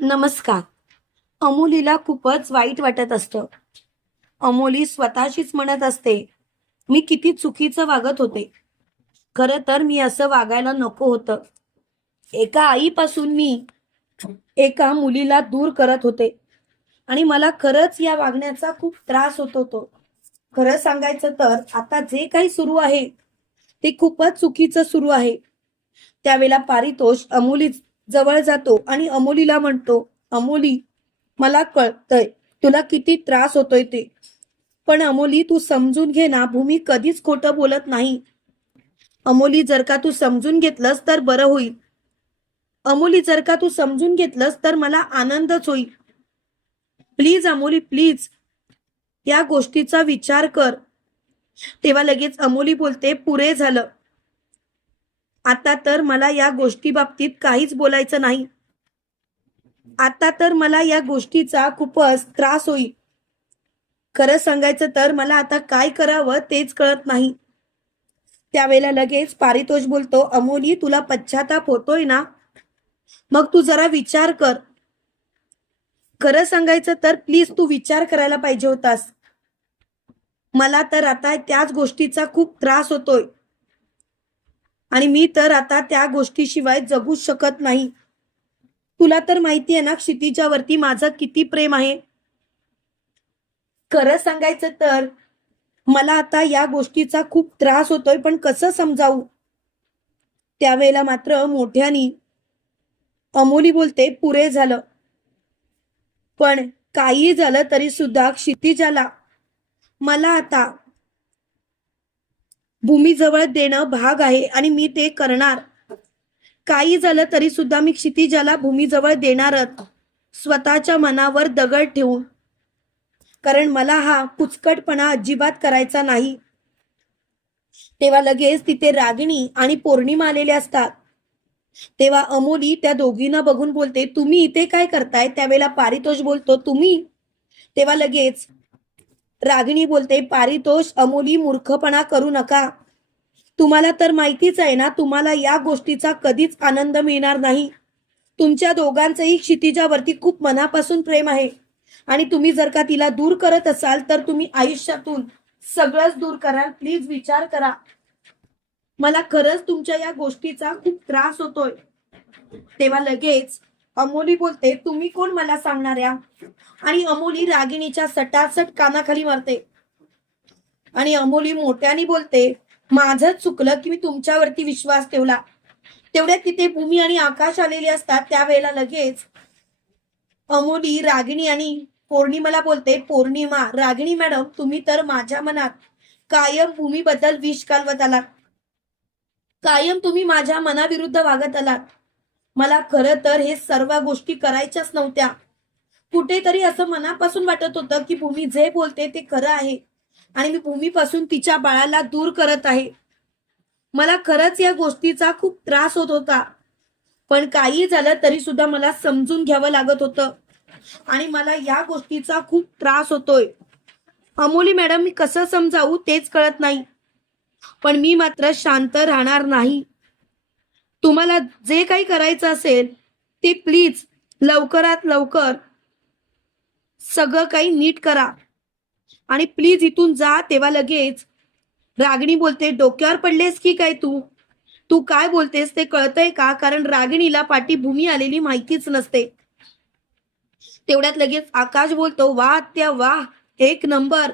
नमस्कार. अमोलीला खूपच वाईट वाटत असतं. अमोली स्वतःशीच म्हणत असते मी किती चुकीचं वागत होते. खरं तर मी असं वागायला नको होतं. एका आईपासून मी एका मुलीला दूर करत होते. आणि मला खरंच या वागण्याचा खूप त्रास होत होतो. खरं सांगायचं तर आता जे काही सुरू आहे ते खूपच चुकीचं सुरू आहे. त्यावेळेला पारितोष अमुलीच जवळ जातो आणि अमोलीला म्हणतो अमोली मला कळतंय तुला किती त्रास होतोय ते. पण अमोली तू समजून घे ना भूमी कधीच खोटं बोलत नाही. अमोली जर का तू समजून घेतलंस तर बरं होईल. अमोली जर का तू समजून घेतलंस तर मला आनंदच होईल. प्लीज अमोली प्लीज या गोष्टीचा विचार कर. तेव्हा लगेच अमोली बोलते पुरे झालं. आता तर मला या गोष्टी बाबतीत काहीच बोलायचं नाही. आता तर मला या गोष्टीचा खूपच त्रास होईल. खरं सांगायचं तर मला आता काय करावं तेच कळत नाही. त्यावेळेला लगेच पारितोष बोलतो अमोली तुला पश्चाताप होतोय ना? मग तू जरा विचार कर. खरं सांगायचं तर प्लीज तू विचार करायला पाहिजे होतास. मला तर आता त्याच गोष्टीचा खूप त्रास होतोय. आणि मी तर आता त्या गोष्टीशिवाय जगूच शकत नाही. तुला तर माहिती आहे ना क्षितिजा वरती माझं किती प्रेम आहे. खरं सांगायचं तर मला आता या गोष्टीचा खूप त्रास होतोय पण कसं समजावू? त्यावेळेला मात्र मोठ्यानी अमोली बोलते पुरे झालं. पण काही झालं तरी सुद्धा क्षितिजाला मला आता भूमीजवळ देणं भाग आहे आणि मी ते करणार. काही झालं तरी सुद्धा मी क्षितिजाला भूमीजवळ देणारच. स्वतःच्या मनावर दगड ठेवून. कारण मला हा कुचकटपणा अजिबात करायचा नाही. तेव्हा लगेच तिथे रागिणी आणि पौर्णिमा आलेले असतात. तेव्हा अमोली त्या दोघींना बघून बोलते तुम्ही इथे काय करताय? त्यावेळेला पारितोष बोलतो तुम्ही? तेव्हा लगेच रागिणी बोलते पारितोष अमोली मूर्खपणा करू नका. तुम्हाला तर माहितीच आहे ना तुम्हाला या गोष्टीचा कधीच आनंद मिळणार नाही. तुमच्या दोघांचंही क्षितिजावरती खूप मनापासून प्रेम आहे. आणि तुम्ही जर का तिला दूर करत असाल तर तुम्ही आयुष्यातून सगळंच दूर कराल. प्लीज विचार करा. मला खरंच तुमच्या या गोष्टीचा खूप त्रास होतोय. तेव्हा लगेच अमोली बोलते तुम्ही कोण मला सांगणाऱ्या? आणि अमोली रागिणीच्या सटासट कानाखाली मारते. आणि अमोली मोठ्याने बोलते माझं चुकलं की मी तुमच्यावरती विश्वास ठेवला. तेवढ्यात तिथे भूमी आणि आकाश आलेले असतात त्यावेळेला लगेच अमोली रागिणी आणि पौर्णिमाला बोलते पौर्णिमा रागिणी मॅडम तुम्ही तर माझ्या मनात कायम भूमीबद्दल विष कालवत आलात. कायम तुम्ही माझ्या मनाविरुद्ध वागत आलात. मला खरं तर हे सर्व गोष्टी करायच्याच नव्हत्या. कुठेतरी असं मनापासून वाटत होतं की भूमी जे बोलते ते खरं आहे. आणि मी भूमीपासून तिच्या बाळाला दूर करत आहे. मला खरंच या गोष्टीचा खूप त्रास होत होता. पण काही झालं तरी सुद्धा मला समजून घ्यावं लागत होतं. आणि मला या गोष्टीचा खूप त्रास होतोय. अमोली मॅडम मी कसं समजावू तेच कळत नाही. पण मी मात्र शांत राहणार नाही. तुम्हाला जे काही करायचं असेल ते प्लीज लवकरात लवकर सगळं काही नीट करा. आणि प्लीज इथून जा तेव्हा लगेच. रागिणी बोलते डोक्यावर पडलेस की काय तू? तू काय बोलतेस ते कळतंय का? कारण रागिणीला पाठी भूमी आलेली माहितीच नसते. तेवढ्यात लगेच आकाश बोलतो वा त्या वा एक नंबर.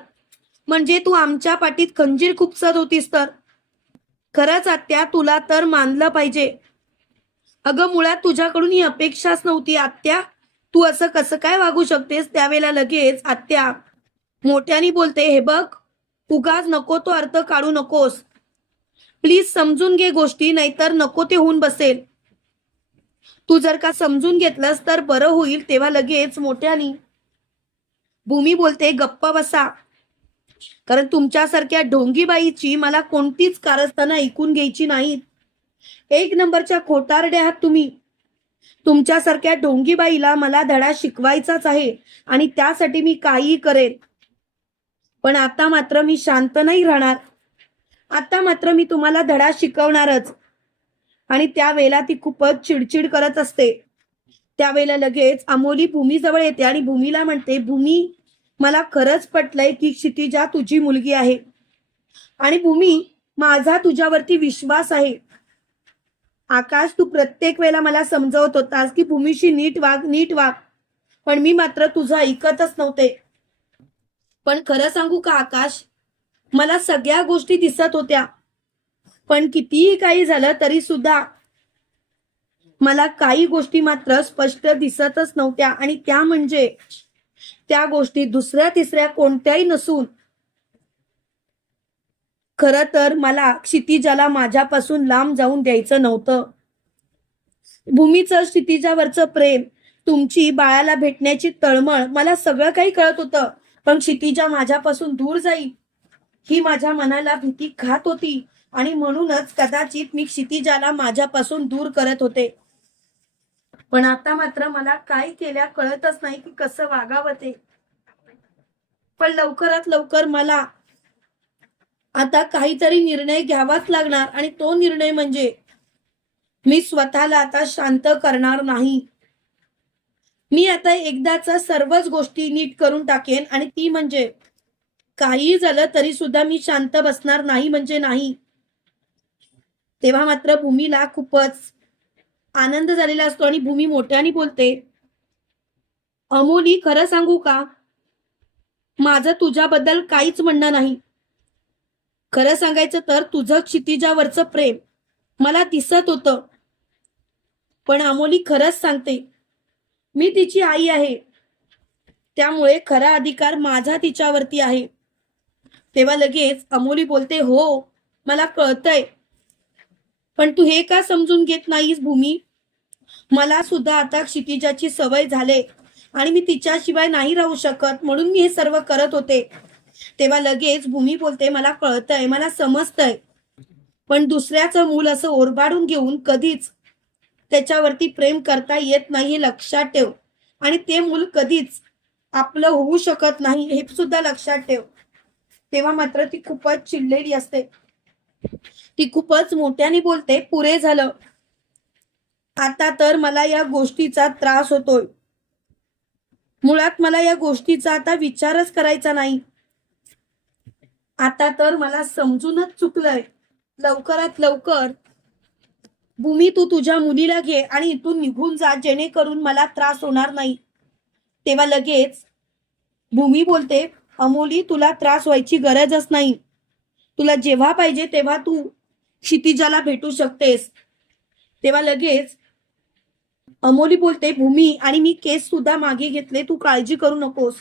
म्हणजे तू आमच्या पाठीत खंजीर खुपसत होतीस तर? खरंच आत्या तुला तर मानलं पाहिजे. अगं मुळात तुझ्याकडून ही अपेक्षाच नव्हती आत्या. तू असं कसं काय वागू शकतेस? त्यावेळेला लगेच आत्या मोठ्याने बोलते हे बघ उगाच नको तो अर्थ काढू नकोस. प्लीज समजून घे गोष्टी नाहीतर नको ते होऊन बसेल. तू जर का समजून घेतलंस तर बरं होईल तेव्हा लगेच मोठ्यानी. भूमी बोलते गप्पा बसा. कारण तुमच्यासारख्या ढोंगीबाईची मला कोणतीच कारस्थानं ऐकून घ्यायची नाहीत. एक नंबरच्या खोटारड्या आहात तुम्ही. तुमच्यासारख्या ढोंगीबाईला मला धडा शिकवायचाच आहे आणि त्यासाठी मी काहीही करेन. पण आता मात्र मी शांत नाही राहणार. आता मात्र मी तुम्हाला धडा शिकवणारच. आणि त्यावेळेला ती खूपच चिडचिड करत असते. त्यावेळेला लगेच अमोली भूमीजवळ येते आणि भूमीला म्हणते भूमी मला खरंच पटलंय की क्षितिजा तुझी मुलगी आहे. आणि भूमी माझा तुझ्यावरती विश्वास आहे. आकाश तू प्रत्येक वेळेला मला समजवत होतास की भूमीशी नीट वाग नीट वाग. पण मी मात्र तुझं ऐकतच नव्हते. पण खरं सांगू का आकाश? मला सगळ्या गोष्टी दिसत होत्या. पण कितीही काही झालं तरी सुद्धा मला काही गोष्टी मात्र स्पष्ट दिसतच नव्हत्या. आणि त्या म्हणजे त्या गोष्टी दुसऱ्या तिसऱ्या कोणत्याही नसून खर तर मला क्षितिजाला माझ्यापासून लांब जाऊन द्यायचं नव्हतं. भूमीचं क्षितिजावरचं प्रेम तुमची बाळाला भेटण्याची तळमळ मला सगळं काही कळत होतं. पण क्षितिजा माझ्यापासून दूर जाईल ही माझ्या मनाला भीती खात होती आणि म्हणूनच कदाचित मी क्षितिजाला माझ्यापासून दूर करत होते. पण आता मात्र मला काय केल्या कळतच नाही की कसं वागावं ते. पण लवकरात लवकर मला आता काहीतरी निर्णय घ्यावाच लागणार आणि तो निर्णय म्हणजे मी स्वतःला आता शांत करणार नाही. मी आता एकदाचा सर्वच गोष्टी नीट करून टाकेन आणि ती म्हणजे काही झालं तरी सुद्धा मी शांत बसणार नाही म्हणजे नाही. तेव्हा मात्र भूमीला खूपच आनंद झालेला असतो आणि भूमी मोठ्याने बोलते अमोली खरं सांगू का? माझं तुझ्याबद्दल काहीच म्हणणं नाही. खरं सांगायचं तर तुझं क्षितिजावरचं प्रेम मला दिसत होतं. पण अमोली खरंच सांगते मी तिची आई आहे. त्यामुळे खरा अधिकार माझा तिच्यावरती आहे. तेव्हा लगेच अमोली बोलते हो मला कळतंय. पण तू हे का समजून घेत नाहीस भूमी? मला सुद्धा आता क्षितिजाची सवय झाले आणि मी तिच्याशिवाय नाही राहू शकत म्हणून मी हे सर्व करत होते. तेव्हा लगेच भूमी बोलते मला कळतंय मला समजतंय. पण दुसऱ्याचं मूल असं ओरबाडून घेऊन कधीच त्याच्यावरती प्रेम करता येत नाही लक्षात ठेव. आणि ते मूल कधीच आपलं होऊ शकत नाही हे सुद्धा लक्षात ठेव. तेव्हा मात्र ती खूपच चिडलेली असते. ती खूपच मोठ्याने बोलते पुरे झालं. आता तर मला या गोष्टीचा त्रास होतोय. मुळात मला या गोष्टीचा आता विचारच करायचा नाही. आता तर मला समजूनच चुकलंय. लवकरात लवकर भूमी तू तुझ्या मुलीला घे आणि इथून निघून जा जेणेकरून मला त्रास होणार नाही. तेव्हा लगेच भूमी बोलते अमोली तुला त्रास व्हायची गरजच नाही. तुला जेव्हा पाहिजे तेव्हा तू क्षितिजाला भेटू शकतेस. तेव्हा लगेच अमोली बोलते भूमी आणि मी केस सुद्धा मागे घेतले तू काळजी करू नकोस.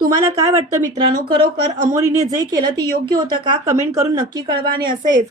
तुम्हाला काय वाटतं मित्रांनो? खरोखर अमोलीने जे केलं ते योग्य होतं का? कमेंट करून नक्की कळवा आणि असेच